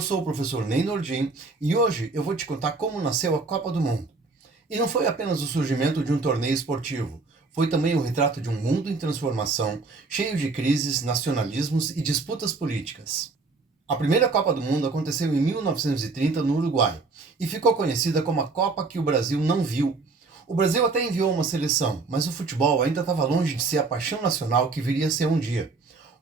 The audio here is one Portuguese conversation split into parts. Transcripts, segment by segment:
eu sou o professor Ney Nordin e hoje eu vou te contar como nasceu a Copa do Mundo. E não foi apenas o surgimento de um torneio esportivo, foi também o retrato de um mundo em transformação, cheio de crises, nacionalismos e disputas políticas. A primeira Copa do Mundo aconteceu em 1930 no Uruguai e ficou conhecida como a Copa que o Brasil não viu. O Brasil até enviou uma seleção, mas o futebol ainda estava longe de ser a paixão nacional que viria a ser um dia.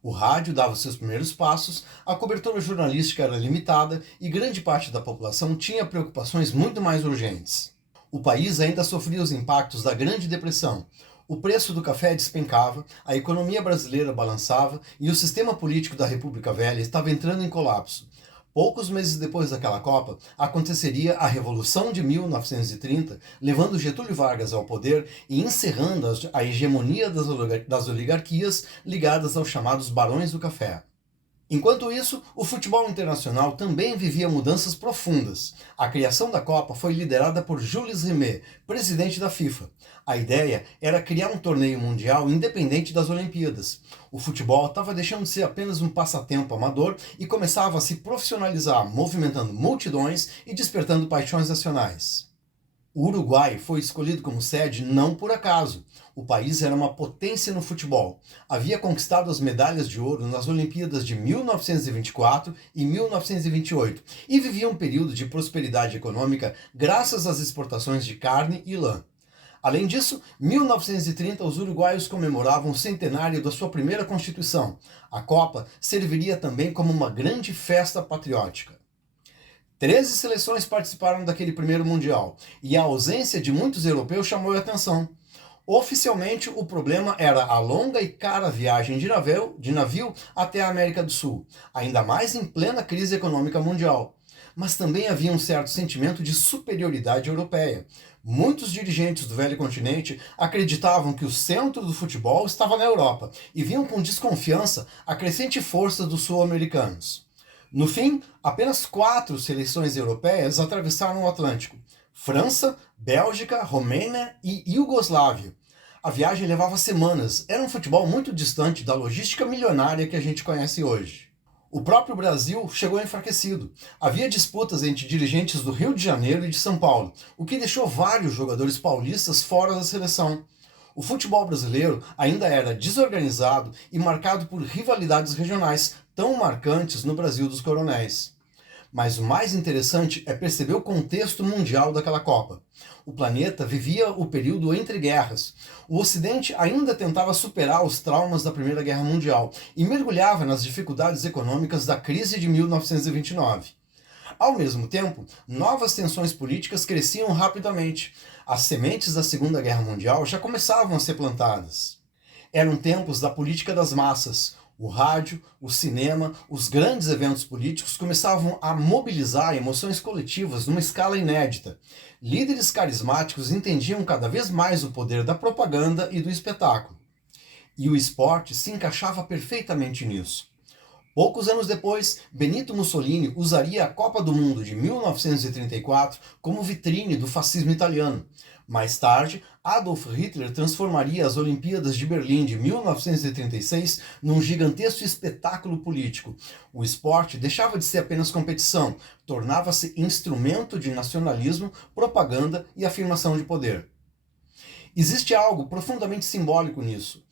O rádio dava seus primeiros passos, a cobertura jornalística era limitada e grande parte da população tinha preocupações muito mais urgentes. O país ainda sofria os impactos da Grande Depressão. O preço do café despencava, a economia brasileira balançava e o sistema político da República Velha estava entrando em colapso. Poucos meses depois daquela Copa, aconteceria a Revolução de 1930, levando Getúlio Vargas ao poder e encerrando a hegemonia das oligarquias ligadas aos chamados Barões do Café. Enquanto isso, o futebol internacional também vivia mudanças profundas. A criação da Copa foi liderada por Jules Rimet, presidente da FIFA. A ideia era criar um torneio mundial independente das Olimpíadas. O futebol estava deixando de ser apenas um passatempo amador e começava a se profissionalizar, movimentando multidões e despertando paixões nacionais. O Uruguai foi escolhido como sede não por acaso. O país era uma potência no futebol. Havia conquistado as medalhas de ouro nas Olimpíadas de 1924 e 1928 e vivia um período de prosperidade econômica graças às exportações de carne e lã. Além disso, em 1930 os uruguaios comemoravam o centenário da sua primeira Constituição. A Copa serviria também como uma grande festa patriótica. 13 seleções participaram daquele primeiro Mundial, e a ausência de muitos europeus chamou a atenção. Oficialmente, o problema era a longa e cara viagem de navio até a América do Sul, ainda mais em plena crise econômica mundial. Mas também havia um certo sentimento de superioridade europeia. Muitos dirigentes do velho continente acreditavam que o centro do futebol estava na Europa e viam com desconfiança a crescente força dos sul-americanos. No fim, apenas 4 seleções europeias atravessaram o Atlântico: França, Bélgica, Romênia e Iugoslávia. A viagem levava semanas, era um futebol muito distante da logística milionária que a gente conhece hoje. O próprio Brasil chegou enfraquecido. Havia disputas entre dirigentes do Rio de Janeiro e de São Paulo, o que deixou vários jogadores paulistas fora da seleção. O futebol brasileiro ainda era desorganizado e marcado por rivalidades regionais, tão marcantes no Brasil dos coronéis. Mas o mais interessante é perceber o contexto mundial daquela Copa. O planeta vivia o período entre guerras. O Ocidente ainda tentava superar os traumas da Primeira Guerra Mundial e mergulhava nas dificuldades econômicas da crise de 1929. Ao mesmo tempo, novas tensões políticas cresciam rapidamente. As sementes da Segunda Guerra Mundial já começavam a ser plantadas. Eram tempos da política das massas. O rádio, o cinema, os grandes eventos políticos começavam a mobilizar emoções coletivas numa escala inédita. Líderes carismáticos entendiam cada vez mais o poder da propaganda e do espetáculo. E o esporte se encaixava perfeitamente nisso. Poucos anos depois, Benito Mussolini usaria a Copa do Mundo de 1934 como vitrine do fascismo italiano. Mais tarde, Adolf Hitler transformaria as Olimpíadas de Berlim de 1936 num gigantesco espetáculo político. O esporte deixava de ser apenas competição, tornava-se instrumento de nacionalismo, propaganda e afirmação de poder. Existe algo profundamente simbólico nisso,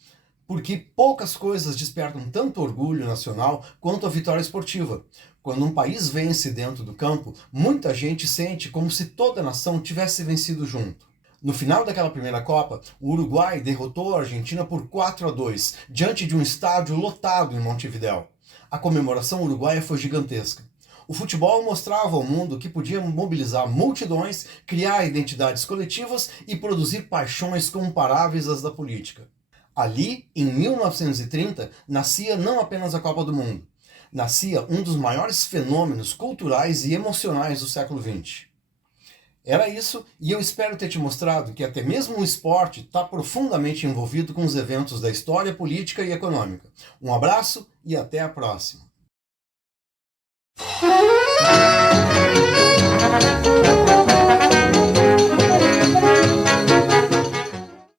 porque poucas coisas despertam tanto orgulho nacional quanto a vitória esportiva. Quando um país vence dentro do campo, muita gente sente como se toda a nação tivesse vencido junto. No final daquela primeira Copa, o Uruguai derrotou a Argentina por 4-2, diante de um estádio lotado em Montevidéu. A comemoração uruguaia foi gigantesca. O futebol mostrava ao mundo que podia mobilizar multidões, criar identidades coletivas e produzir paixões comparáveis às da política. Ali, em 1930, nascia não apenas a Copa do Mundo. Nascia um dos maiores fenômenos culturais e emocionais do século XX. Era isso, e eu espero ter te mostrado que até mesmo o esporte está profundamente envolvido com os eventos da história política e econômica. Um abraço e até a próxima.